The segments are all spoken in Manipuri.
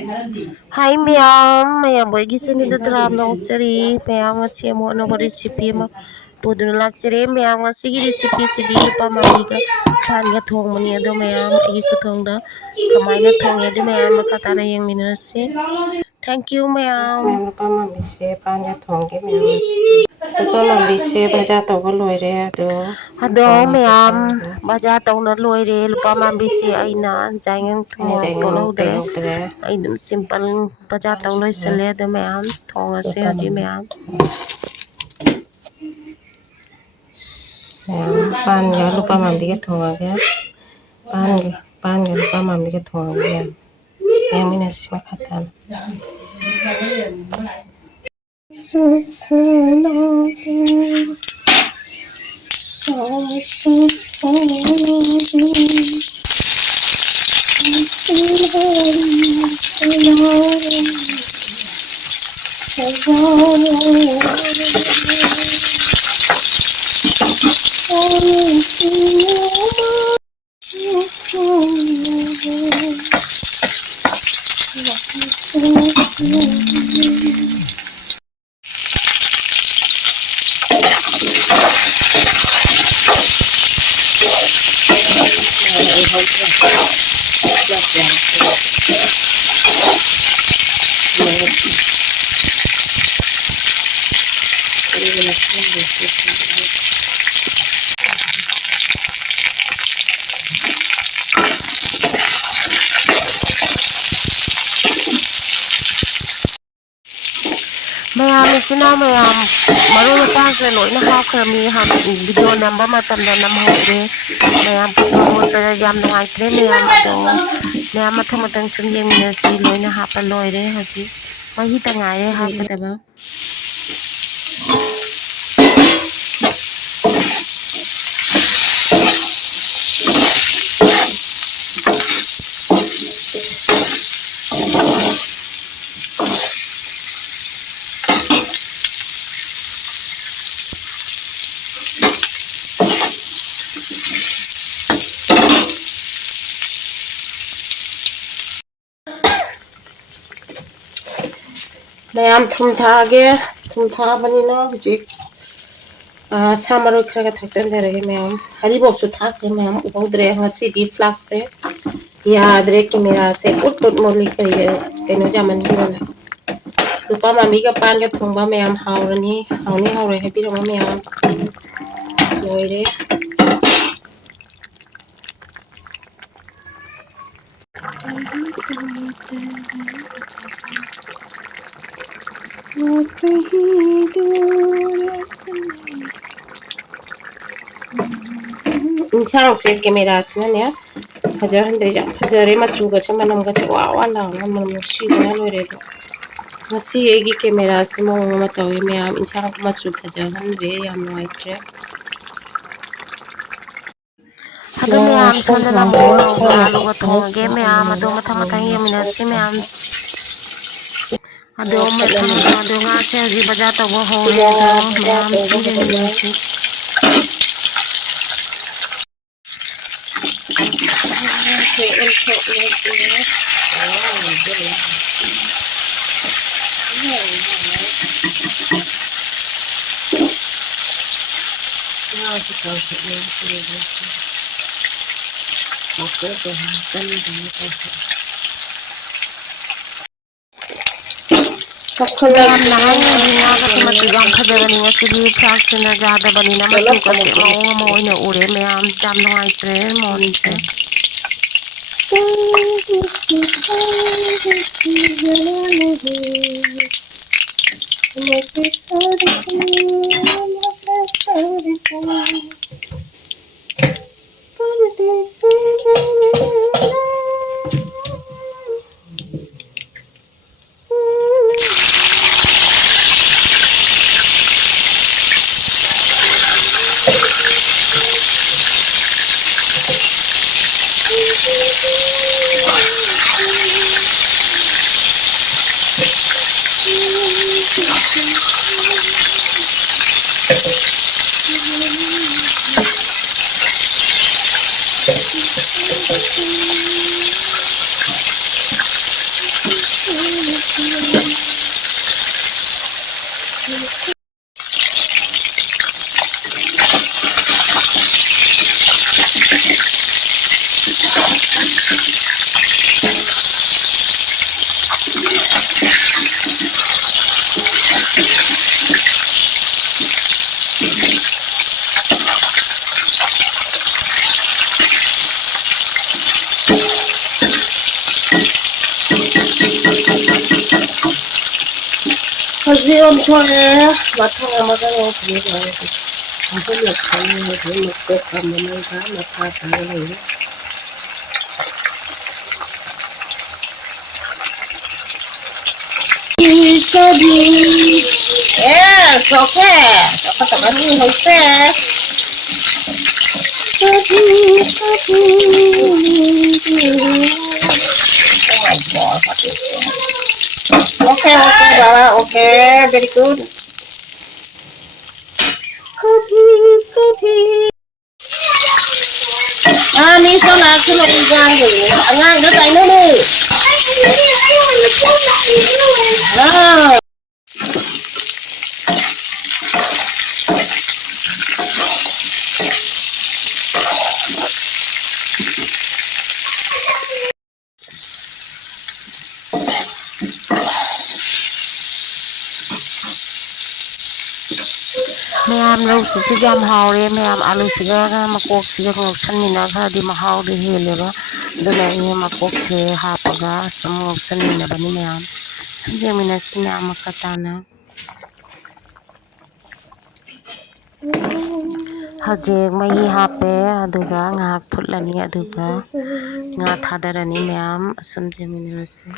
Hi ma'am, ma'am boy gising din drama na utsari, ma'am nga siya mo ano ba recipe mo pudo na laksiri, ma'am nga sige recipe si di Lupamanbi ka pan nga thong mo niya do ma'am agi ko thong da kamay na thong ya do ma'am makata na yung minasi. Thank you ma'am. Lupamanbi siya pan nga thong ke ma'am Lupamanbi siya baja tao ko loire ado Ado ma'am baja tao na loire Lupamanbi siya ay na jay ngang thong to na ude. Ay dum simple baja tao loy sale do ma'am thong ase haji ma'am. Pan ga Lupamanbi ke thong aga pan ga Lupamanbi ke thong aga yang minasi makatan. Mayam sina mayam maru pa sa loy na hawk kami ham video number matam da nam hore mayam puto ta jam no ai tre mayam do mayam matham matang sum yeng na si loy na ha pa loy re haji mahi ta ngai re ha ka da ba mayam thum tha bani na haji samaru khara thak chan jare mayam hari bob su thak re mayam ubodre ha cd flash se याद रे कि मेरा से उट मोली करी कनो जामन हिरना Lupamanbi ka pan ka thongba mayam haurani haure happy rama mayam loire इंसान से कैमरा से ने हजार हंड्रेड हजारे मचू का छ मनम का छ वा वा ला मनम सी ना लोरे दो ngasi egi camera se mo ma tawi mayam insang machu हजार hundred yam noitre hado mayam sonda na mo ga alu ga thong ge mayam ado matha matha yemina se mayam ado matha ado nga se ji baja to bo ho re do mayam si re ni si Mayam nahan nga kasi matigang kadagani nga sili flak na jada bani na matu kasi mao mo ina ure mayam jam no ai tre mon tre hꯧꯖꯤꯛ ꯑꯣꯟꯊꯣꯛꯑꯦ ꯃꯊꯪ ꯑꯃꯒ ꯉꯧꯈꯤꯒꯦ ꯍꯧꯖꯤꯜꯂꯛꯄꯅꯤ ꯍꯧꯖꯤꯛ ꯃꯀꯣꯛ ꯑꯃꯒ ꯃꯈꯥ ꯇꯥꯔ ꯂꯩꯔꯦ Yes, okay. Dapat tekan ni hotel. Oh my god, what is this? Okay, Bala, okay, very good. Ni sao là cái này ra rồi, ngang cái tay nó đi. ꯃꯌꯥꯝ ꯂꯧꯁꯤꯁꯨ ꯌꯥꯝ ꯍꯥꯎꯔꯦ ꯃꯌꯥꯝ ꯑꯥꯂꯨꯁꯤꯒ ꯃꯀꯣꯛꯁꯤꯒ ꯉꯧꯁꯟꯃꯤꯟꯅꯈ꯭ꯔꯗꯤ ꯃꯍꯥꯎꯗꯤ ꯍꯦꯜꯂꯦꯕ ꯑꯗꯨꯅ ꯑꯩꯅ ꯃꯀꯣꯛꯁꯦ ꯍꯥꯞꯄꯒ ꯁꯨꯝ ꯉꯧꯁꯟꯃꯤꯟꯅꯕꯅꯤ ꯃꯌꯥꯝ ꯁꯨꯝ ꯌꯦꯡꯃꯤꯟꯅꯁꯤ ꯃꯌꯥꯝ ꯃꯈꯥ ꯇꯥꯅ ꯍꯧꯖꯤꯛ ꯃꯍꯤ ꯍꯥꯞꯄꯦ ꯑꯗꯨꯒ ꯉꯥꯏꯍꯥꯛ ꯐꯨꯠꯂꯅꯤ ꯑꯗꯨꯒ ꯉꯥ ꯊꯥꯗꯔꯅꯤ ꯃꯌꯥꯝ ꯁꯨꯝ ꯌꯦꯡꯃꯤꯟꯅꯔꯁꯤ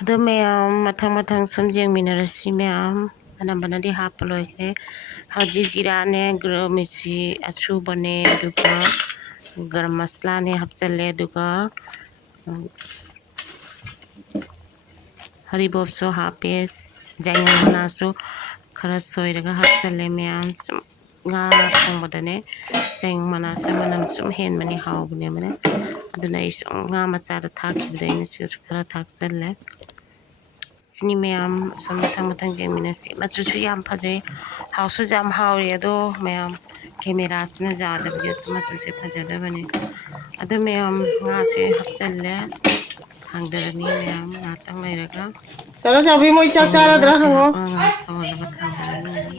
ꯑꯗꯣ ꯃꯌꯥꯝ ꯃꯊꯪ ꯁꯨꯝ ꯌꯦꯡꯃꯤꯟꯅꯔꯁꯤ ꯃꯌꯥꯝ ꯑꯅꯝꯕꯅꯗꯤ ꯍꯥꯞꯄ ꯂꯣꯏꯈ꯭ꯔꯦ ꯍꯧꯖꯤꯛ ꯖꯤꯔꯥꯅꯦ ꯒꯔꯃꯤꯔꯆꯤ ꯑꯁꯨꯕꯅꯦ ꯑꯗꯨꯒ ꯒꯔꯝ ꯃꯁꯂꯥꯅꯦ ꯍꯥꯞꯆꯜꯂꯦ ꯑꯗꯨꯒ ꯍꯔꯤꯕꯣꯞꯁꯨ ꯍꯥꯞꯄꯦ ꯌꯥꯏꯉꯪ ꯃꯅꯥꯁꯨ ꯈꯔ ꯁꯣꯏꯔꯒ ꯍꯥꯞꯆꯜꯂꯦ ꯃꯌꯥꯝ ꯁꯨꯝ ꯉꯥ ꯊꯣꯡꯕꯗꯅꯦ ꯌꯥꯏꯉꯪ ꯃꯅꯥꯁꯦ ꯃꯅꯝ ꯁꯨꯝ ꯍꯦꯟꯕꯅꯤ ꯍꯥꯎꯕꯅꯦ ꯑꯗꯨꯅ ꯑꯩ ꯁꯨꯝ ꯉꯥ ꯃꯆꯥꯗ ꯊꯥꯛꯈꯤꯕꯗ ꯑꯩꯅ ꯁꯤꯁꯨ ꯈꯔ ꯊꯥꯛꯆꯜꯂꯦ ꯁꯤꯅꯤ ꯃꯌꯥꯝ ꯁꯨꯝ ꯃꯊꯪ ꯌꯦꯡꯃꯤꯟꯅꯁꯤ ꯃꯆꯨꯁꯨ ꯌꯥꯝ ꯐꯖꯩ ꯍꯥꯎꯁꯨ ꯌꯥꯝ ꯍꯥꯎꯔꯤ ꯑꯗꯣ ꯃꯌꯥꯝ ꯀꯦꯃꯦꯔꯥꯁꯤꯅ ꯌꯥꯗꯕꯒꯤ ꯃꯆꯨꯁꯦ ꯐꯖꯗꯕꯅꯤ ꯑꯗꯣ ꯃꯌꯥꯝ ꯉꯥꯁꯦ ꯍꯥꯞꯆꯜꯂꯦ ꯊꯥꯡꯗꯔꯅꯤ ꯃꯌꯥꯝ ꯉꯥꯛꯇꯪ ꯂꯩꯔꯒ Kalau sabi mo ꯁꯧꯍꯜꯂꯒ ichacharadra ꯉꯥꯁꯦ hango. ꯍꯥꯞꯄꯒ ꯉꯥꯏꯍꯥꯛ ꯁꯧꯍꯜꯂꯒ ꯊꯥꯡꯗꯔꯅꯤ ꯃꯌꯥꯝ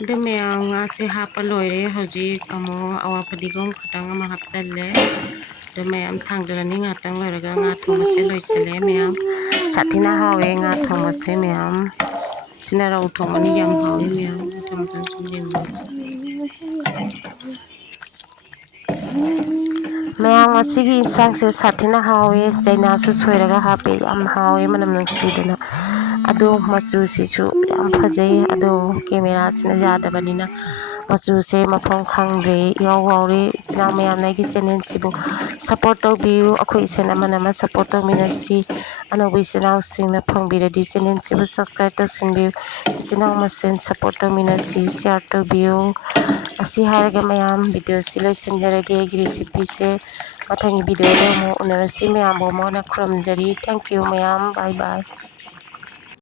ꯑꯗꯨ ꯃꯌꯥꯝ ꯉꯥꯁꯦ ꯍꯥꯞꯄ ꯂꯣꯏꯔꯦ ꯍꯧꯖꯤꯛ ꯑꯃꯨꯛ ꯑꯋꯥ ꯐꯗꯤꯒꯣꯝ ꯈꯤꯇꯪ ꯑꯃ ꯍꯥꯞꯆꯜꯂꯦ ꯑꯗꯨ ꯃꯌꯥꯝ ꯊꯥꯡꯗꯔꯅꯤ ꯉꯥꯛꯇꯪ ꯂꯩꯔꯒ ꯉꯥ ꯊꯣꯡꯕꯁꯦ ꯂꯣꯏꯁꯤꯜꯂꯦ ꯃꯌꯥꯝ ꯁꯥꯊꯤꯅ ꯍꯥꯎꯋꯦ ꯉꯥ ꯊꯣꯡꯕꯁꯦ ꯃꯌꯥꯝ ꯁꯤꯅ ꯔꯧ ꯊꯣꯡꯕꯅꯤ ꯌꯥꯝ ꯍꯥꯎꯋꯤ ꯃꯌꯥꯝ ꯃꯊꯪ ꯁꯨꯝ ꯌꯦꯡꯃꯤꯟꯅꯁꯤ ꯃꯌꯥꯝ ꯉꯁꯤꯒꯤ ꯏꯟꯁꯥꯡꯁꯦ ꯁꯥꯊꯤꯅ ꯍꯥꯎꯋꯦ ꯆꯩꯅꯥꯁꯨ ꯁꯣꯏꯔꯒ ꯍꯥꯞꯄꯦ ꯌꯥꯝ ꯍꯥꯎꯋꯦ ꯃꯅꯝ ꯅꯨꯡꯁꯤꯗꯅ ꯑꯗꯣ ꯃꯆꯨꯁꯤꯁꯨ ꯌꯥꯝ ꯐꯖꯩ ꯑꯗꯣ ꯀꯦꯃꯦꯔꯥꯁꯤꯅ ꯌꯥꯗꯕꯅꯤꯅ ꯃꯆꯨꯁꯦ ꯃꯐꯝ ꯈꯪꯗ꯭ꯔꯦ ꯏꯋꯥꯎ ꯋꯥꯎꯔꯦ ꯏꯆꯤꯜ ꯏꯅꯥꯎ ꯃꯌꯥꯝꯅ ꯑꯩꯒꯤ ꯆꯦꯅꯦꯜꯁꯤꯕꯨ ꯁꯞꯄꯣꯔꯠ ꯇꯧꯕꯤꯌꯨ ꯑꯩꯈꯣꯏ ꯏꯆꯤꯜ ꯑꯃꯅ ꯁꯞꯄꯣꯔꯠ ꯇꯧꯃꯤꯟꯅꯁꯤ ꯑꯅꯧꯕ ꯏꯆꯤꯜ ꯏꯅꯥꯎꯁꯤꯡꯅ ꯐꯪꯕꯤꯔꯗꯤ ꯆꯦꯅꯦꯜꯁꯤꯕꯨ ꯁꯕꯁꯀ꯭ꯔꯥꯏꯕ ꯇꯧꯁꯤꯟꯕꯤꯌꯨ ꯏꯆꯤꯜ ꯏꯅꯥꯎ ꯃꯁꯦꯟ ꯁꯞꯄꯣꯔꯠ ꯇꯧꯃꯤꯟꯅꯁꯤ ꯁꯤꯌꯥꯔ ꯇꯧꯕꯤꯌꯨ ꯑꯁꯤ ꯍꯥꯏꯔꯒ ꯃꯌꯥꯝ ꯚꯤꯗꯤꯑꯣꯁꯤ ꯂꯣꯏꯁꯤꯟꯖꯔꯒꯦ ꯑꯩꯒꯤ ꯔꯦꯁꯤꯄꯤꯁꯦ ꯃꯊꯪꯒꯤ ꯚꯤꯗꯤꯑꯣꯗ ꯑꯃꯨꯛ ꯎꯅꯔꯁꯤ ꯃꯌꯥꯝꯕꯨ ꯑꯃꯨꯛ ꯍꯟꯅ ꯈꯨꯔꯨꯝꯖꯔꯤ ꯊꯦꯡꯛ ꯌꯨ ꯃꯌꯥꯝ ꯕꯥꯏ ꯕꯥꯏ